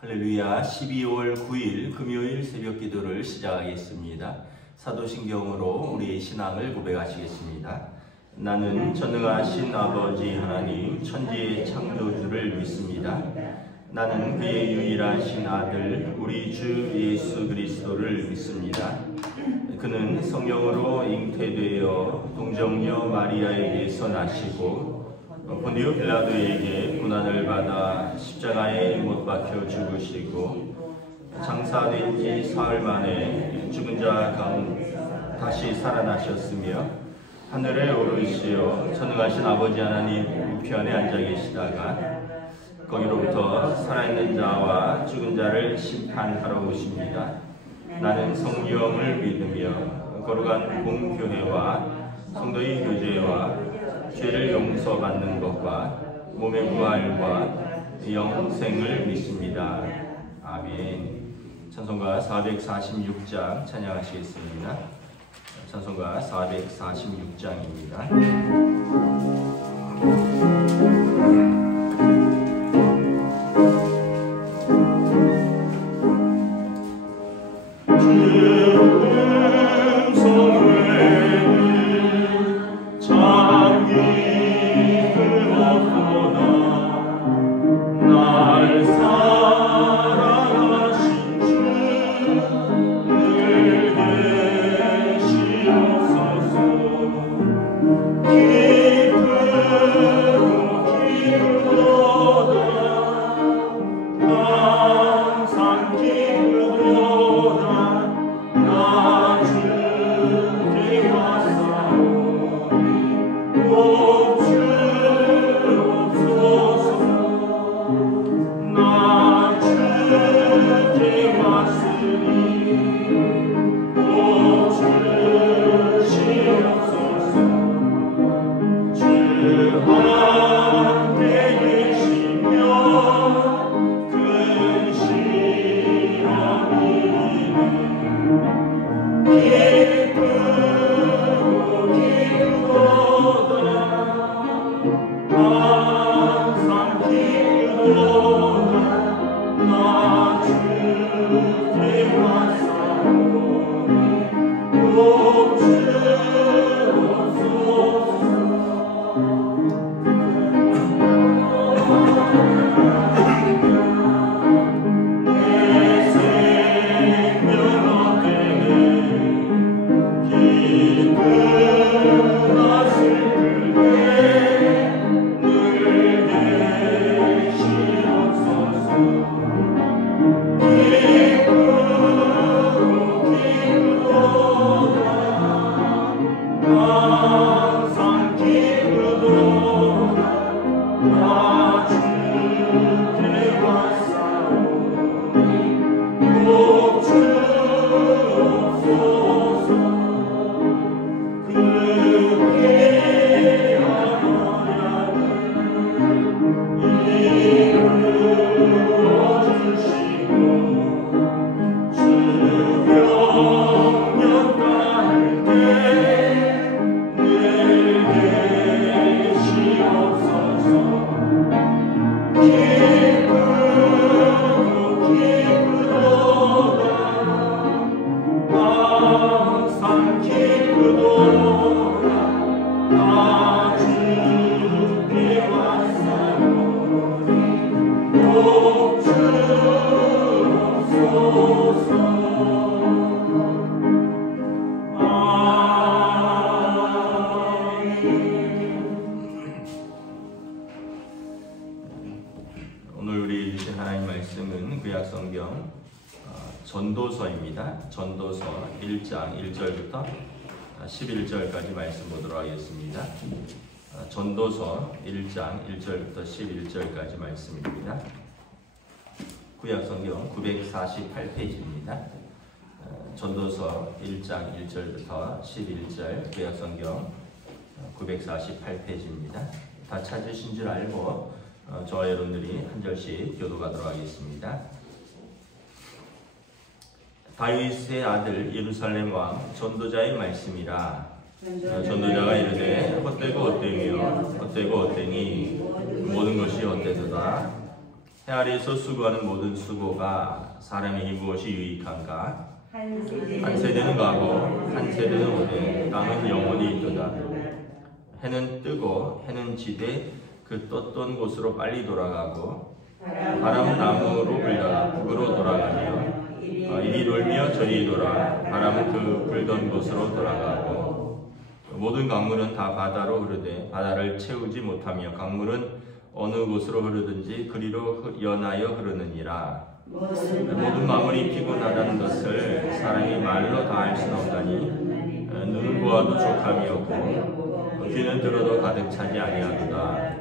할렐루야. 12월 9일 금요일 새벽 기도를 시작하겠습니다. 사도신경으로 우리의 신앙을 고백하시겠습니다. 나는 전능하신 아버지 하나님 천지의 창조주를 믿습니다. 나는 그의 유일하신 아들 우리 주 예수 그리스도를 믿습니다. 그는 성령으로 잉태되어 동정녀 마리아에게서 나시고 본디오 빌라도에게 고난을 받아 십자가에 못 박혀 죽으시고 장사된 지 사흘 만에 죽은 자 가운데 다시 살아나셨으며 하늘에 오르시어 전능하신 아버지 하나님 우편에 앉아 계시다가 거기로부터 살아있는 자와 죽은 자를 심판하러 오십니다. 나는 성령을 믿으며 거룩한 공교회와 성도의 교제와 죄를 용서받는 것과 몸의 부활과 영생을 믿습니다. 아멘. 찬송가 446장 찬양하시겠습니다. 찬송가 446장입니다. 전도서입니다. 전도서 1장 1절부터 11절까지 말씀 보도록 하겠습니다. 전도서 1장 1절부터 11절까지 말씀입니다. 구약성경 948페이지입니다. 전도서 1장 1절부터 11절 구약성경 948페이지입니다. 다 찾으신 줄 알고 저와 여러분들이 한 절씩 교도하도록 하겠습니다. 다윗의 아들 예루살렘 왕 전도자의 말씀이라. 전도자가 이르되 헛되고 헛되며 헛되고 헛되니 모든 것이 헛되도다. 해 아래에서 수고하는 모든 수고가 사람에게 무엇이 유익한가? 한 세대는 가고 한 세대는 오되 땅은 영원히 있도다. 해는 뜨고 해는 지되 그 떴던 곳으로 빨리 돌아가고 바람은 나무로 불다가 북으로 돌아가며 이리 돌며 저리 돌아 바람은 그 불던 곳으로 돌아가고 모든 강물은 다 바다로 흐르되 바다를 채우지 못하며 강물은 어느 곳으로 흐르든지 그리로 연하여 흐르느니라. 모든 만물이 피곤하다는 것을 사람이 말로 다 할 수는 없다니 눈은 보아도 족함이 없고 귀는 들어도 가득 차지 아니하도다.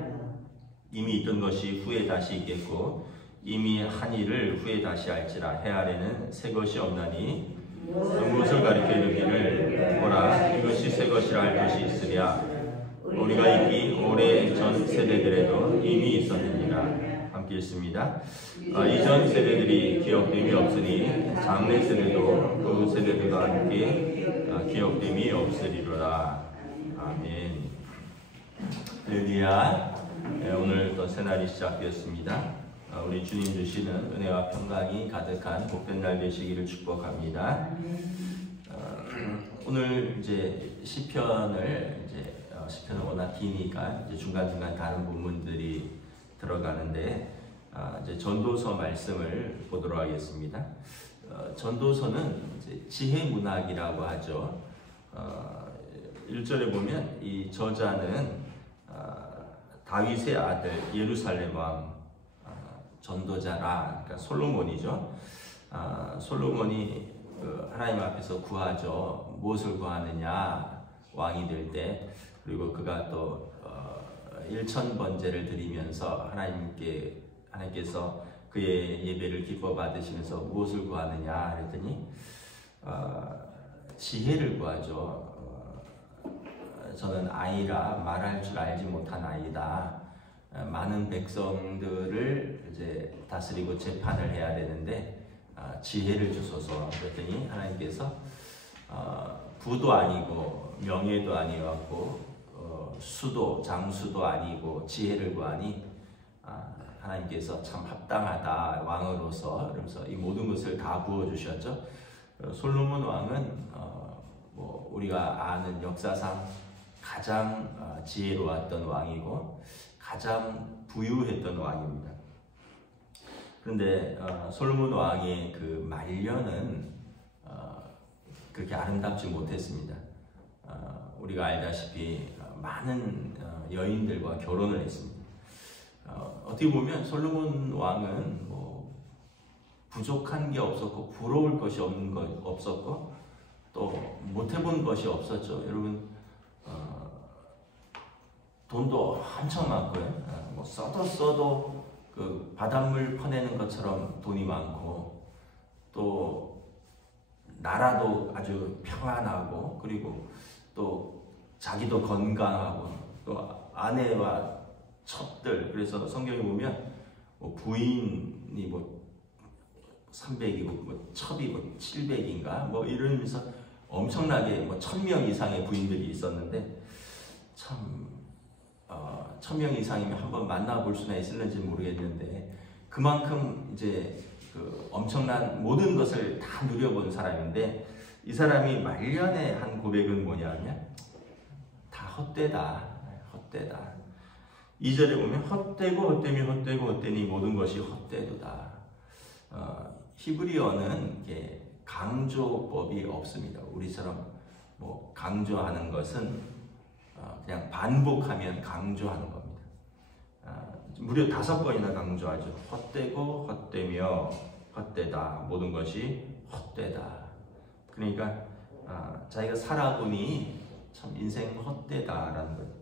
이미 있던 것이 후에 다시 있겠고 이미 한 일을 후에 다시 할지라. 해 아래는 새 것이 없나니 무엇을 가리켜 이르기를 보라 이것이 새 것이라 할 것이 있으랴. 우리가 있기 오래 전 세대들에도 이미 있었느니라. 함께 읽습니다. 이전 세대들이 기억됨이 없으니 장래 세대도 그 세대들과 함께 기억됨이 없으리로라. 아멘. 할렐루야. 오늘 또 새날이 시작되었습니다. 우리 주님 주시는 은혜와 평강이 가득한 복된 날 되시기를 축복합니다. 오늘 이제 시편을 시편은 워낙 기니까 이제 중간중간 다른 부분들이 들어가는데 이제 전도서 말씀을 보도록 하겠습니다. 전도서는 이제 지혜 문학이라고 하죠. 1절에 보면 이 저자는 다윗의 아들 예루살렘 왕 전도자라, 그러니까 솔로몬이죠. 솔로몬이 하나님 앞에서 구하죠. 무엇을 구하느냐? 왕이 될 때. 그리고 그가 또 1000번제를 드리면서 하나님께서 그의 예배를 기뻐 받으시면서 무엇을 구하느냐 그랬더니 지혜를 구하죠. 저는 아이라 말할 줄 알지 못한 아이다. 많은 백성들을 이제 다스리고 재판을 해야 되는데 지혜를 주소서. 그랬더니 하나님께서 부도 아니고 명예도 아니었고 수도 장수도 아니고 지혜를 구하니 하나님께서 참 합당하다 왕으로서. 그러면서 이 모든 것을 다 부어주셨죠. 솔로몬 왕은 뭐 우리가 아는 역사상 가장 지혜로웠던 왕이고 가장 부유했던 왕입니다. 그런데 솔로몬 왕의 그 말년은 그렇게 아름답지 못했습니다. 우리가 알다시피 많은 여인들과 결혼을 했습니다. 어떻게 보면 솔로몬 왕은 뭐 부족한 게 없었고 부러울 것이 없었고 또 못해본 것이 없었죠. 여러분 돈도 엄청 많고요. 뭐 써도 그 바닷물 퍼내는 것처럼 돈이 많고 또 나라도 아주 평안하고 그리고 또 자기도 건강하고 또 아내와 첩들. 그래서 성경에 보면 뭐 부인이 뭐 300이고 뭐 첩이 뭐 700인가 뭐 이러면서 엄청나게 뭐 1000명 이상의 부인들이 있었는데 참 1000명 이상이면 한번 만나볼 수나 있을는지 모르겠는데 그만큼 이제 그 엄청난 모든 것을 다 누려본 사람인데 이 사람이 말년에 한 고백은 뭐냐면 다 헛되다. 2절에 보면 헛되니 모든 것이 헛되도다. 히브리어는 이게 강조법이 없습니다. 우리처럼 뭐 강조하는 것은 그냥 반복하면 강조하는 겁니다. 무려 5번이나 강조하죠. 헛되고 헛되며 헛되다. 모든 것이 헛되다. 그러니까 자기가 살아보니 참 인생 헛되다라는 거예요.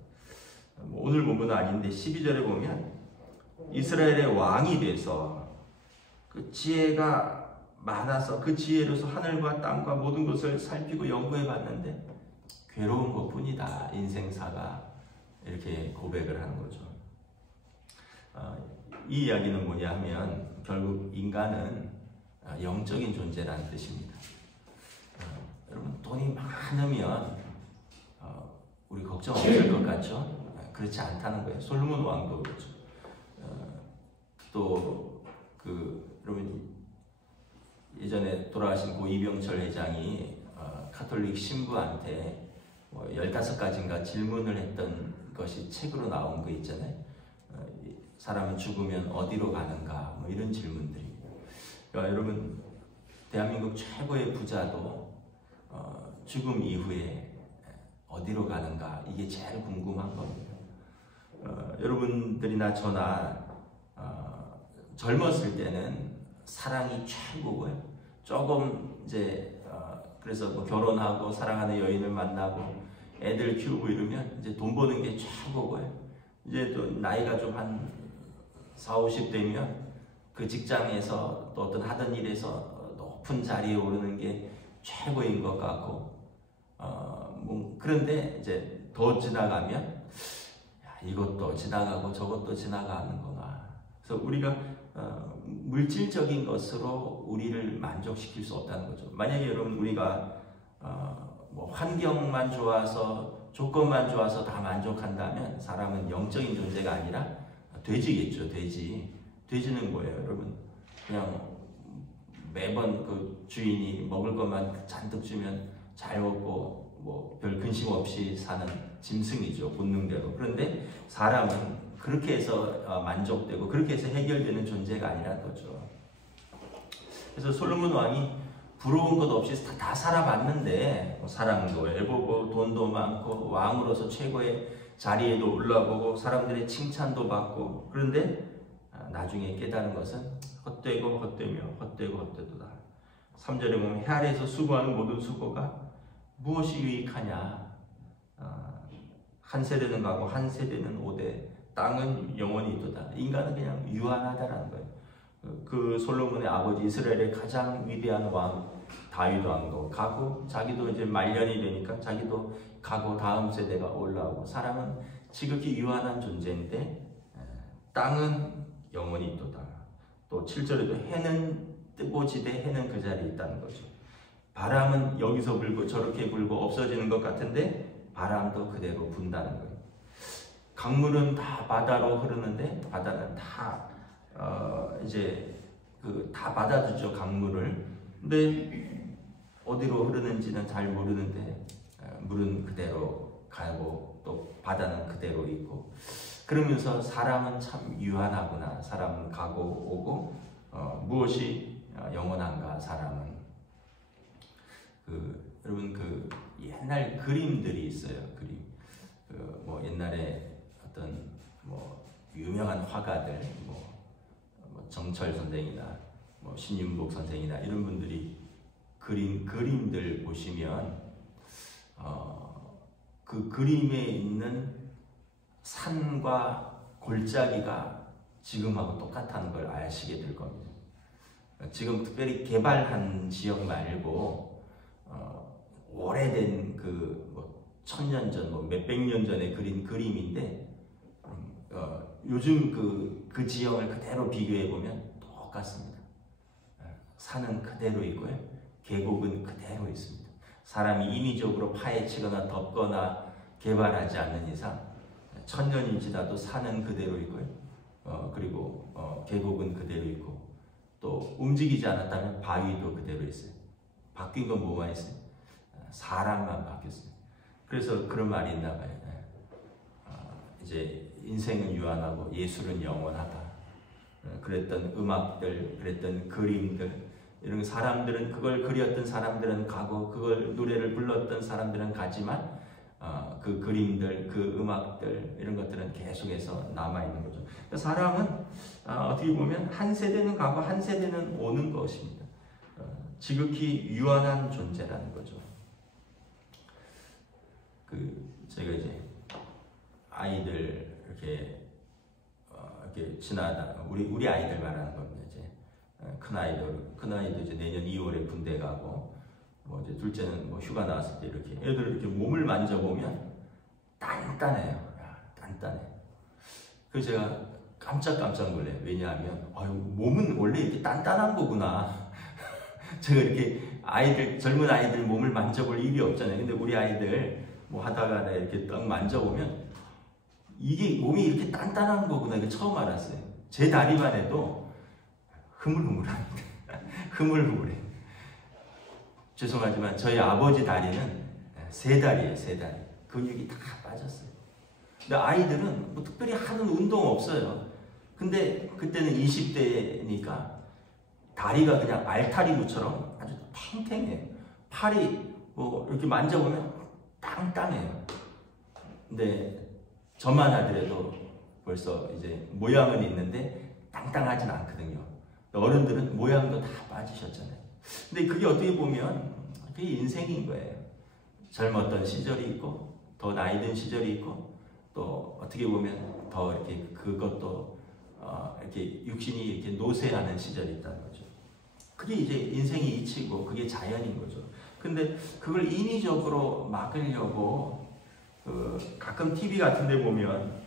오늘 본문은 아닌데 12절에 보면 이스라엘의 왕이 돼서 그 지혜가 많아서 그 지혜로서 하늘과 땅과 모든 것을 살피고 연구해 봤는데 괴로운 것뿐이다. 인생사가. 이렇게 고백을 하는 거죠. 이 이야기는 뭐냐 하면 결국 인간은 영적인 존재라는 뜻입니다. 여러분 돈이 많으면 우리 걱정 없을 것 같죠? 그렇지 않다는 거예요. 솔로몬 왕도 그렇죠. 또 돌아가신 고 이병철 회장이 카톨릭 신부한테 뭐 15가지인가 질문을 했던 것이 책으로 나온 거 있잖아요. 사람은 죽으면 어디로 가는가, 뭐 이런 질문들이. 그러니까 여러분, 대한민국 최고의 부자도 죽음 이후에 어디로 가는가, 이게 제일 궁금한 겁니다. 여러분들이나 저나 젊었을 때는 사랑이 최고고요. 조금 이제 그래서 뭐 결혼하고 사랑하는 여인을 만나고 애들 키우고 이러면 이제 돈 버는 게 최고고요. 이제 또 나이가 좀 한 40, 50대면 그 직장에서 또 어떤 하던 일에서 높은 자리에 오르는 게 최고인 것 같고, 뭐 그런데 이제 더 지나가면 야, 이것도 지나가고 저것도 지나가는구나. 그래서 우리가 물질적인 것으로 우리를 만족시킬 수 없다는 거죠. 만약에 여러분 우리가 뭐 환경만 좋아서 조건만 좋아서 다 만족한다면 사람은 영적인 존재가 아니라 돼지겠죠. 돼지는 뭐예요, 여러분? 그냥 매번 그 주인이 먹을 것만 잔뜩 주면 잘 먹고 뭐 별 근심 없이 사는 짐승이죠, 본능대로. 그런데 사람은 그렇게 해서 만족되고 그렇게 해서 해결되는 존재가 아니라는 거죠. 그래서 솔로몬 왕이 부러운 것 없이 다 살아봤는데 사랑도 해보고 돈도 많고 왕으로서 최고의 자리에도 올라보고 사람들의 칭찬도 받고, 그런데 나중에 깨달은 것은 헛되고 헛되며 헛되고 헛되도다. 3절에 보면 해 아래에서 수고하는 모든 수고가 무엇이 유익하냐. 한 세대는 가고 한 세대는 오되 땅은 영원히 있도다. 인간은 그냥 유한하다라는 거예요. 그 솔로몬의 아버지 이스라엘의 가장 위대한 왕 다윗 왕도 가고, 자기도 이제 말년이 되니까 자기도 가고 다음 세대가 올라오고, 사람은 지극히 유한한 존재인데 땅은 영원히 있도다. 또 7절에도 해는 뜨고 지되 해는 그 자리에 있다는 거죠. 바람은 여기서 불고 저렇게 불고 없어지는 것 같은데 바람도 그대로 분다는 거예요. 강물은 다 바다로 흐르는데 바다는 다 이제 다 받아주죠, 강물을. 근데 어디로 흐르는지는 잘 모르는데 물은 그대로 가고 또 바다는 그대로 있고, 그러면서 사람은 참 유한하구나. 사람은 가고 오고 무엇이 영원한가. 사람은 여러분 그 옛날 그림들이 있어요. 그림. 뭐 옛날에 어떤 뭐 유명한 화가들, 뭐 정철 선생이나 뭐 신윤복 선생이나 이런 분들이 그린 그림들 보시면 그 그림에 있는 산과 골짜기가 지금하고 똑같다는 걸 아시게 될 겁니다. 지금 특별히 개발한 지역 말고 오래된 뭐 1000년 전, 뭐 몇백 년 전에 그린 그림인데 요즘 그 지형을 그대로 비교해 보면 똑같습니다. 산은 그대로 있고요, 계곡은 그대로 있습니다. 사람이 인위적으로 파헤치거나 덮거나 개발하지 않는 이상 1000년이 지나도 산은 그대로 있고요, 그리고 계곡은 그대로 있고, 또 움직이지 않았다면 바위도 그대로 있어요. 바뀐 건 뭐가 있어요? 사람만 바뀌었어요. 그래서 그런 말이 있나 봐요. 이제 인생은 유한하고 예술은 영원하다. 그랬던 음악들, 그랬던 그림들, 이런 사람들은, 그걸 그렸던 사람들은 가고 그걸 노래를 불렀던 사람들은 가지만 그 그림들, 그 음악들, 이런 것들은 계속해서 남아있는 거죠. 사람은 어떻게 보면 한 세대는 가고 한 세대는 오는 것입니다. 지극히 유한한 존재라는 거죠. 제가 이제 아이들 이렇게 지나다, 우리 아이들 말하는 겁니다. 이제 큰 아이도 이제 내년 2월에 군대 가고, 뭐 이제 둘째는 뭐 휴가 나왔을 때 이렇게 애들 이렇게 몸을 만져보면 단단해요. 단단해. 그래서 제가 깜짝 놀래요. 왜냐하면 몸은 원래 이렇게 단단한 거구나. 제가 이렇게 젊은 아이들 몸을 만져볼 일이 없잖아요. 근데 우리 아이들 뭐 하다가 이렇게 딱 만져보면 이게 몸이 이렇게 단단한 거구나. 이게 처음 알았어요. 제 다리만 해도 흐물흐물합니다. 흐물흐물해. 죄송하지만 저희 아버지 다리는 3다리예요. 3다리. 근육이 다 빠졌어요. 근데 아이들은 뭐 특별히 하는 운동 없어요. 근데 그때는 20대니까 다리가 그냥 알타리무처럼 아주 탱탱해요. 팔이 뭐 이렇게 만져보면 땅땅해요. 근데 저만 하더라도 벌써 이제 모양은 있는데 땅땅하진 않거든요. 어른들은 모양도 다 빠지셨잖아요. 근데 그게 어떻게 보면 그게 인생인 거예요. 젊었던 시절이 있고 더 나이 든 시절이 있고 또 어떻게 보면 더 이렇게 그것도 이렇게 육신이 이렇게 노쇠하는 시절이 있다는 거죠. 그게 이제 인생이 이치고 그게 자연인 거죠. 근데 그걸 인위적으로 막으려고 가끔 TV 같은 데 보면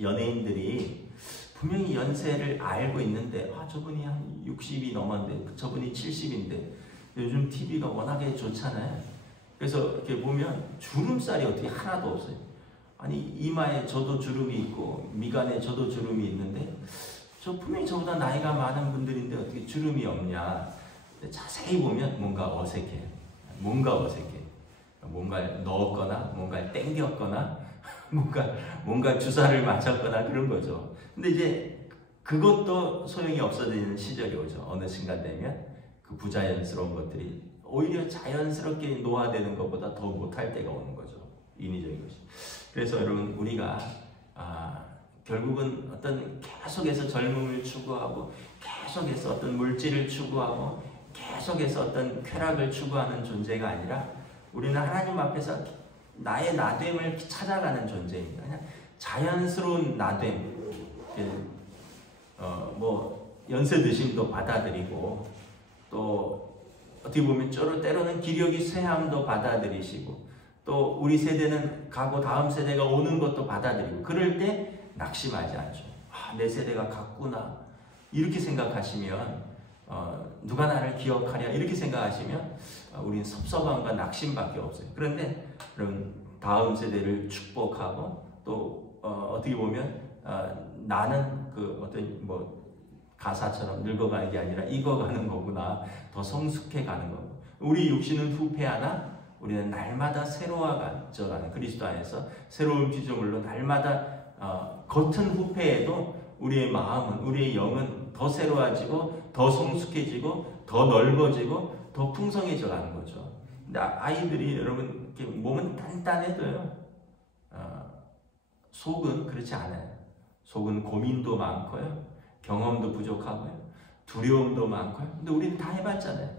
연예인들이 분명히 연세를 알고 있는데 저분이 한 60이 넘었는데 저분이 70인데 요즘 TV가 워낙에 좋잖아요. 그래서 이렇게 보면 주름살이 어떻게 하나도 없어요. 아니 이마에 저도 주름이 있고 미간에 저도 주름이 있는데 저 분명히 저보다 나이가 많은 분들인데 어떻게 주름이 없냐. 자세히 보면 뭔가 어색해요. 뭔가 어색해. 뭔가를 넣었거나 뭔가를 땡겼거나 뭔가 주사를 맞췄거나 그런 거죠. 근데 이제 그것도 소용이 없어지는 시절이 오죠. 어느 순간 되면 그 부자연스러운 것들이 오히려 자연스럽게 노화되는 것보다 더 못할 때가 오는 거죠. 인위적인 것이. 그래서 여러분 우리가 결국은 어떤 계속해서 젊음을 추구하고 계속해서 어떤 물질을 추구하고 계속해서 어떤 쾌락을 추구하는 존재가 아니라 우리는 하나님 앞에서 나의 나됨을 찾아가는 존재입니다. 그냥 자연스러운 나됨, 뭐 연세 드심도 받아들이고 또 어떻게 보면 때로는 기력이 쇠함도 받아들이시고 또 우리 세대는 가고 다음 세대가 오는 것도 받아들이고 그럴 때 낙심하지 않죠. 내 세대가 갔구나 이렇게 생각하시면 누가 나를 기억하랴 이렇게 생각하시면 우리는 섭섭함과 낙심밖에 없어요. 그런데 여러분 다음 세대를 축복하고 또 어떻게 보면 나는 그 어떤 뭐 가사처럼 늙어가는 게 아니라 익어가는 거구나. 더 성숙해 가는 거고. 우리 육신은 후패하나 우리는 날마다 새로워져가는 그리스도 안에서 새로운 피조물로 날마다 겉은 후패해도 우리의 마음은 우리의 영은 더 새로워지고 더 성숙해지고 더 넓어지고 더 풍성해져 가는 거죠. 근데 아이들이 여러분 이렇게 몸은 단단해도요. 속은 그렇지 않아요. 속은 고민도 많고요. 경험도 부족하고요. 두려움도 많고요. 근데 우리는 다 해봤잖아요.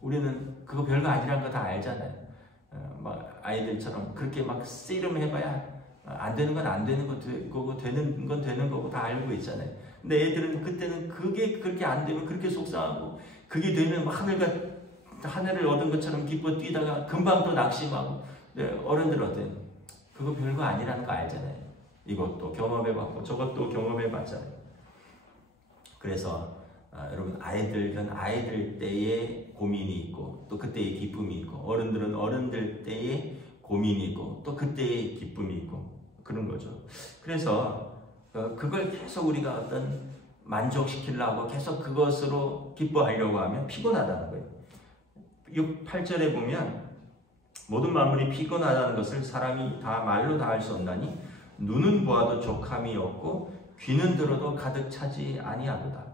우리는 그거 별거 아니라는 거 다 알잖아요. 막 아이들처럼 그렇게 막 씨름해봐야 안 되는 건 안 되는 거고 되는 건 되는 거고 다 알고 있잖아요. 근데 애들은 그때는 그게 그렇게 안 되면 그렇게 속상하고 그게 되면 하늘을 얻은 것처럼 기뻐 뛰다가 금방 또 낙심하고. 근데 어른들 어때요? 그거 별거 아니라는 거 알잖아요. 이것도 경험해봤고 저것도 경험해봤잖아요. 그래서 여러분 아이들은 아이들 때의 고민이 있고 또 그때의 기쁨이 있고 어른들은 어른들 때의 고민이 있고 또 그때의 기쁨이 있고 그런 거죠. 그래서 그걸 계속 우리가 어떤 만족시키려고 계속 그것으로 기뻐하려고 하면 피곤하다는 거예요. 8절에 보면 모든 만물이 피곤하다는 것을 사람이 다 말로 다 할 수 없나니 눈은 보아도 족함이 없고 귀는 들어도 가득 차지 아니하도다.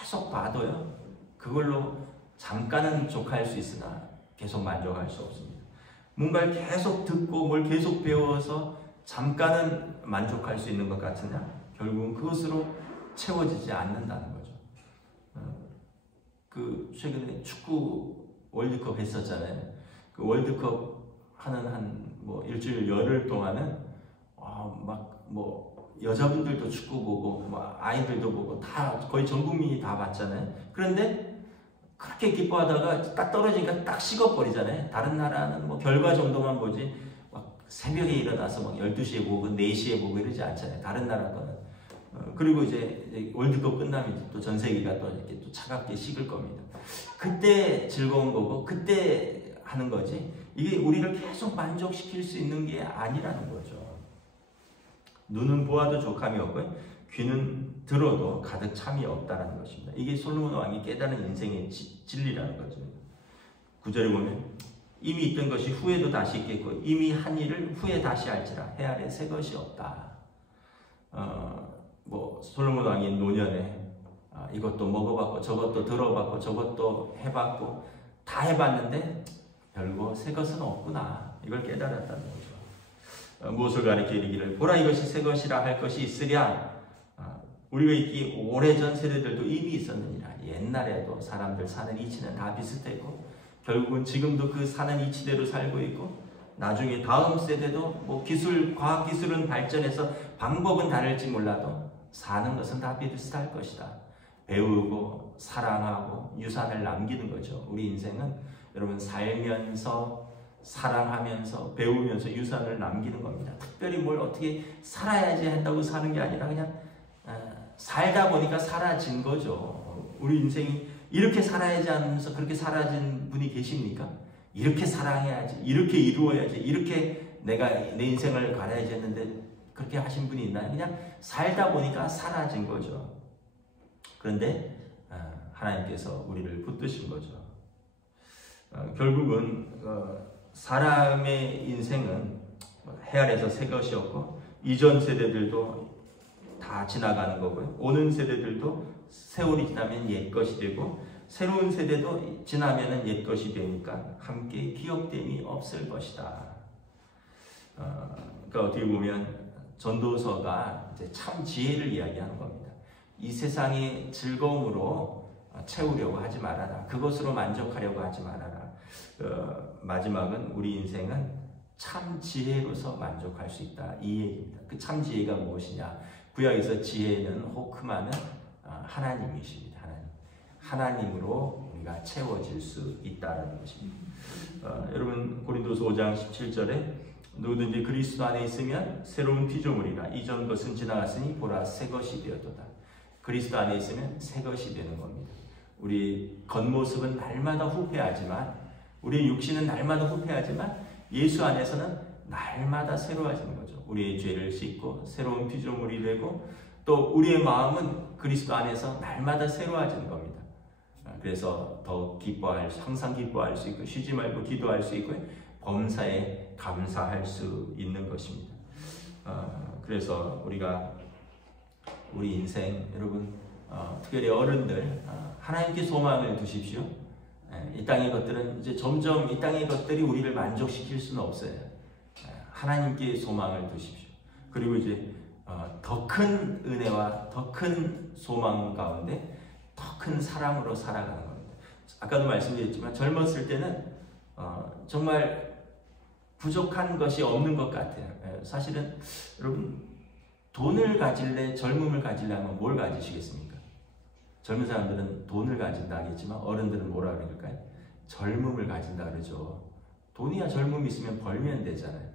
계속 봐도요 그걸로 잠깐은 족할 수 있으나 계속 만족할 수 없습니다. 뭔가를 계속 듣고 뭘 계속 배워서 잠깐은 만족할 수 있는 것 같으나 결국은 그것으로 채워지지 않는다는 거죠. 그 최근에 축구 월드컵 했었잖아요. 그 월드컵 하는 뭐 일주일 열흘 동안은 막 뭐 여자분들도 축구 보고 뭐 아이들도 보고 다 거의 전 국민이 다 봤잖아요. 그런데 그렇게 기뻐하다가 딱 떨어지니까 딱 식어버리잖아요. 다른 나라는 뭐 결과 정도만 보지 막 새벽에 일어나서 막 12시에 보고 4시에 보고 이러지 않잖아요. 다른 나라 거는. 그리고 이제 월드컵 끝나면 또 전 세계가 또 이렇게 또 차갑게 식을 겁니다. 그때 즐거운 거고 그때 하는 거지 이게 우리를 계속 만족시킬 수 있는 게 아니라는 거죠. 눈은 보아도 족함이 없고요. 귀는 들어도 가득 참이 없다는 것입니다. 이게 솔로몬 왕이 깨달은 인생의 진리라는 거죠. 9절에 보면 이미 있던 것이 후에도 다시 있겠고 이미 한 일을 후에 다시 할지라 해 아래 새 것이 없다. 솔로몬 왕이 노년에 이것도 먹어봤고 저것도 들어봤고 저것도 해봤고 다 해봤는데 별거 새 것은 없구나. 이걸 깨달았다는 거죠. 무엇을 가리켜 이르기를 보라 이것이 새 것이라 할 것이 있으랴. 우리가 있기 오래전 세대들도 이미 있었느니라. 옛날에도 사람들 사는 이치는 다 비슷했고 결국은 지금도 그 사는 이치대로 살고 있고 나중에 다음 세대도 과학 기술은 발전해서 방법은 다를지 몰라도 사는 것은 다 비슷할 것이다. 배우고 사랑하고 유산을 남기는 거죠. 우리 인생은 여러분 살면서 사랑하면서 배우면서 유산을 남기는 겁니다. 특별히 뭘 어떻게 살아야지 한다고 사는 게 아니라 그냥 살다 보니까 사라진 거죠. 우리 인생이 이렇게 살아야지 하면서 그렇게 사라진 분이 계십니까? 이렇게 사랑해야지, 이렇게 이루어야지, 이렇게 내가 내 인생을 갈아야지 했는데 그렇게 하신 분이 있나요? 그냥 살다 보니까 사라진 거죠. 그런데 하나님께서 우리를 붙드신 거죠. 결국은 사람의 인생은 해 아래서 새 것이 없고 이전 세대들도 다 지나가는 거고요. 오는 세대들도 세월이 지나면 옛 것이 되고 새로운 세대도 지나면 옛 것이 되니까 함께 기억됨이 없을 것이다. 그러니까 어떻게 보면 전도서가 이제 참 지혜를 이야기하는 겁니다. 이 세상의 즐거움으로 채우려고 하지 말아라. 그것으로 만족하려고 하지 말아라. 마지막은 우리 인생은 참 지혜로서 만족할 수 있다. 이 얘기입니다. 그 참 지혜가 무엇이냐? 구약에서 지혜는 호크마는 하나님이십니다. 하나님으로 우리가 채워질 수 있다는 것입니다. 여러분 고린도서 5장 17절에 누구든지 그리스도 안에 있으면 새로운 피조물이라 이전 것은 지나갔으니 보라 새 것이 되었도다. 그리스도 안에 있으면 새 것이 되는 겁니다. 우리 겉모습은 날마다 후패하지만 우리 육신은 날마다 후패하지만 예수 안에서는 날마다 새로워지는 거죠. 우리의 죄를 씻고 새로운 피조물이 되고 또 우리의 마음은 그리스도 안에서 날마다 새로워지는 겁니다. 그래서 더 항상 기뻐할 수 있고 쉬지 말고 기도할 수 있고 범사에 감사할 수 있는 것입니다. 그래서 우리 인생 여러분 특별히 어른들 하나님께 소망을 두십시오. 이 땅의 것들은 이제 점점 이 땅의 것들이 우리를 만족시킬 수는 없어요. 하나님께 소망을 두십시오. 그리고 이제 더 큰 은혜와 더 큰 소망 가운데 더 큰 사랑으로 살아가는 겁니다. 아까도 말씀드렸지만 젊었을 때는 정말 부족한 것이 없는 것 같아요. 사실은 여러분 돈을 가질래 젊음을 가지려면 뭘 가지시겠습니까? 젊은 사람들은 돈을 가진다 하겠지만 어른들은 뭐라 그럴까요? 젊음을 가진다 그러죠. 돈이야 젊음이 있으면 벌면 되잖아요.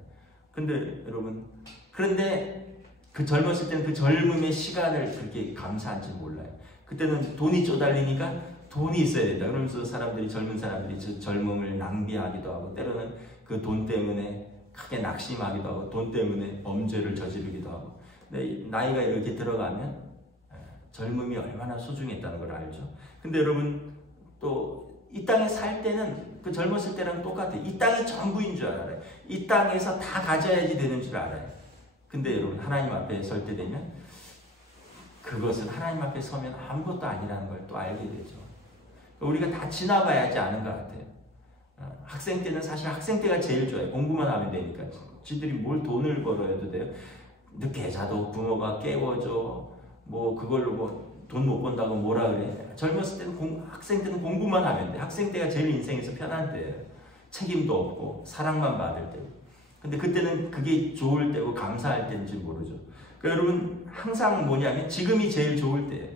근데 여러분 그런데 그 젊었을 때는 그 젊음의 시간을 그렇게 감사한지 몰라요. 그때는 돈이 쪼달리니까 돈이 있어야 된다. 그러면서 젊은 사람들이 젊음을 낭비하기도 하고 때로는 그 돈 때문에 크게 낙심하기도 하고 돈 때문에 범죄를 저지르기도 하고 근데 나이가 이렇게 들어가면 젊음이 얼마나 소중했다는 걸 알죠. 근데 여러분 또 이 땅에 살 때는 그 젊었을 때랑 똑같아요. 이 땅이 전부인 줄 알아요. 이 땅에서 다 가져야지 되는 줄 알아요. 근데 여러분 하나님 앞에 설 때 되면 그것은 하나님 앞에 서면 아무것도 아니라는 걸 또 알게 되죠. 우리가 다 지나봐야지 아는 것 같아요. 학생 때는 사실 학생 때가 제일 좋아요. 공부만 하면 되니까. 지들이 뭘 돈을 벌어야 돼요. 늦게 자도 부모가 깨워줘. 그걸로 돈 못 번다고 뭐라 그래. 젊었을 때는 학생 때는 공부만 하면 돼. 학생 때가 제일 인생에서 편한 때예요. 책임도 없고 사랑만 받을 때. 근데 그때는 그게 좋을 때고 감사할 때인지 모르죠. 그러니까 여러분 항상 뭐냐면 지금이 제일 좋을 때예요.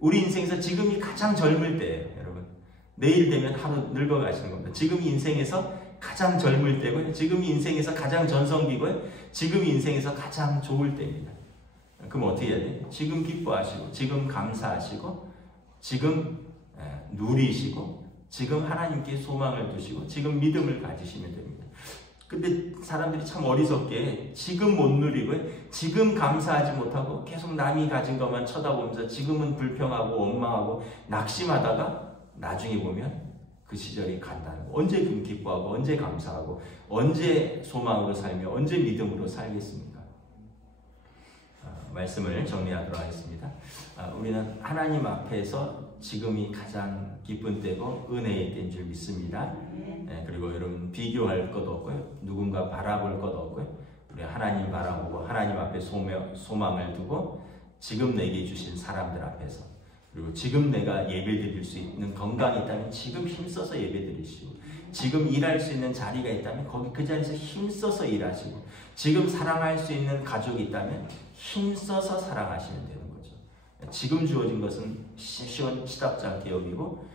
우리 인생에서 지금이 가장 젊을 때예요. 여러분 내일 되면 하루 늙어가시는 겁니다. 지금이 인생에서 가장 젊을 때고요. 지금이 인생에서 가장 전성기고요. 지금이 인생에서 가장 좋을 때입니다. 그럼 어떻게 해야 돼요? 지금 기뻐하시고 지금 감사하시고 지금 누리시고 지금 하나님께 소망을 두시고 지금 믿음을 가지시면 됩니다. 근데 사람들이 참 어리석게 지금 못 누리고 지금 감사하지 못하고 계속 남이 가진 것만 쳐다보면서 지금은 불평하고 원망하고 낙심하다가 나중에 보면 그 시절이 간다는 거. 언제 기뻐하고 언제 감사하고 언제 소망으로 살며 언제 믿음으로 살겠습니까? 말씀을 정리하도록 하겠습니다. 우리는 하나님 앞에서 지금이 가장 기쁜 때고 은혜의 때인 줄 믿습니다. 그리고 여러분 비교할 것 없고요. 누군가 바라볼 것 없고요. 우리 하나님 바라보고 하나님 앞에 소망을 두고 지금 내게 주신 사람들 앞에서 그리고 지금 내가 예배드릴 수 있는 건강이 있다면 지금 힘써서 예배드리시고 지금 일할 수 있는 자리가 있다면 거기 그 자리에서 힘써서 일하시고 지금 사랑할 수 있는 가족이 있다면 힘써서 사랑하시면 되는 거죠. 지금 주어진 것은 시답지 않게 여기고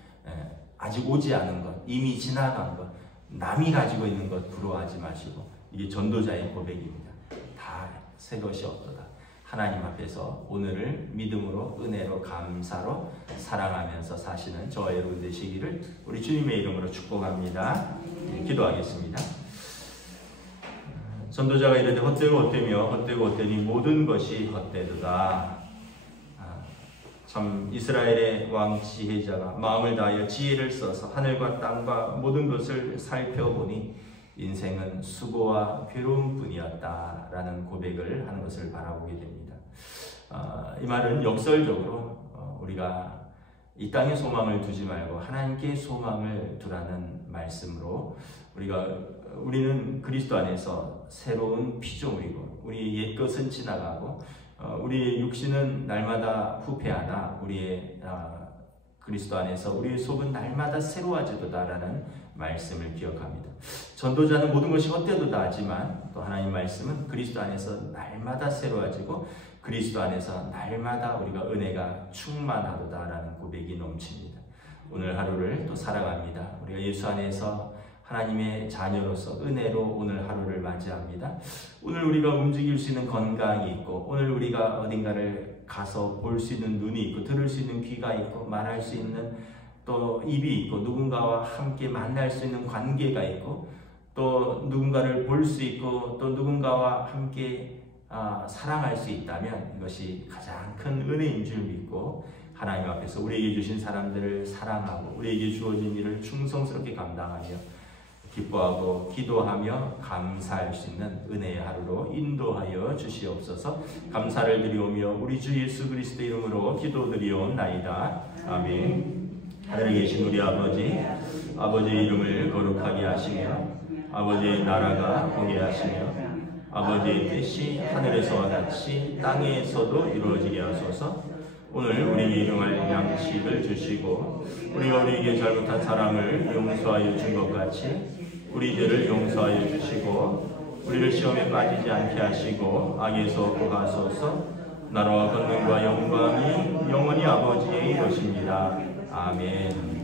아직 오지 않은 것, 이미 지나간 것, 남이 가지고 있는 것 부러워하지 마시고 이게 전도자의 고백입니다. 다 새 것이 없도다. 하나님 앞에서 오늘을 믿음으로 은혜로 감사로 사랑하면서 사시는 저와 여러분 되시기를 우리 주님의 이름으로 축복합니다. 기도하겠습니다. 전도자가 이르되 헛되고 헛되며 헛되고 헛되니 모든 것이 헛되도다. 참 이스라엘의 왕 지혜자가 마음을 다하여 지혜를 써서 하늘과 땅과 모든 것을 살펴보니 인생은 수고와 괴로움 뿐이었다라는 고백을 하는 것을 바라보게 됩니다. 이 말은 역설적으로 우리가 이 땅에 소망을 두지 말고 하나님께 소망을 두라는 말씀으로 우리는 그리스도 안에서 새로운 피조물이고 우리 옛것은 지나가고 우리의 육신은 날마다 후패하나 우리의 그리스도 안에서 우리의 속은 날마다 새로워지도다라는 말씀을 기억합니다. 전도자는 모든 것이 헛되도다 하지만 또 하나님 말씀은 그리스도 안에서 날마다 새로워지고 그리스도 안에서 날마다 우리가 은혜가 충만하도다라는 고백이 넘칩니다. 오늘 하루를 또 살아갑니다. 우리가 예수 안에서 하나님의 자녀로서 은혜로 오늘 하루를 맞이합니다. 오늘 우리가 움직일 수 있는 건강이 있고 오늘 우리가 어딘가를 가서 볼 수 있는 눈이 있고 들을 수 있는 귀가 있고 말할 수 있는 또 입이 있고 누군가와 함께 만날 수 있는 관계가 있고 또 누군가를 볼 수 있고 또 누군가와 함께 사랑할 수 있다면 이것이 가장 큰 은혜인 줄 믿고 하나님 앞에서 우리에게 주신 사람들을 사랑하고 우리에게 주어진 일을 충성스럽게 감당하며 기뻐하고 기도하며 감사할 수 있는 은혜의 하루로 인도하여 주시옵소서. 감사를 드리오며 우리 주 예수 그리스도 이름으로 기도드리옵나이다. 아멘. 하늘에 계신 우리 아버지의 이름을 거룩하게 하시며 아버지의 나라가 오게 하시며 아버지의 뜻이 하늘에서와 같이 땅에서도 이루어지게 하소서. 오늘 우리에게 일용할 양식을 주시고 우리가 우리에게 잘못한 사람을 용서하여 준 것 같이 우리 죄를 용서하여 주시고 우리를 시험에 빠지지 않게 하시고 악에서 구하소서. 나라와 권능과 영광이 영원히 아버지의 것입니다. 아멘.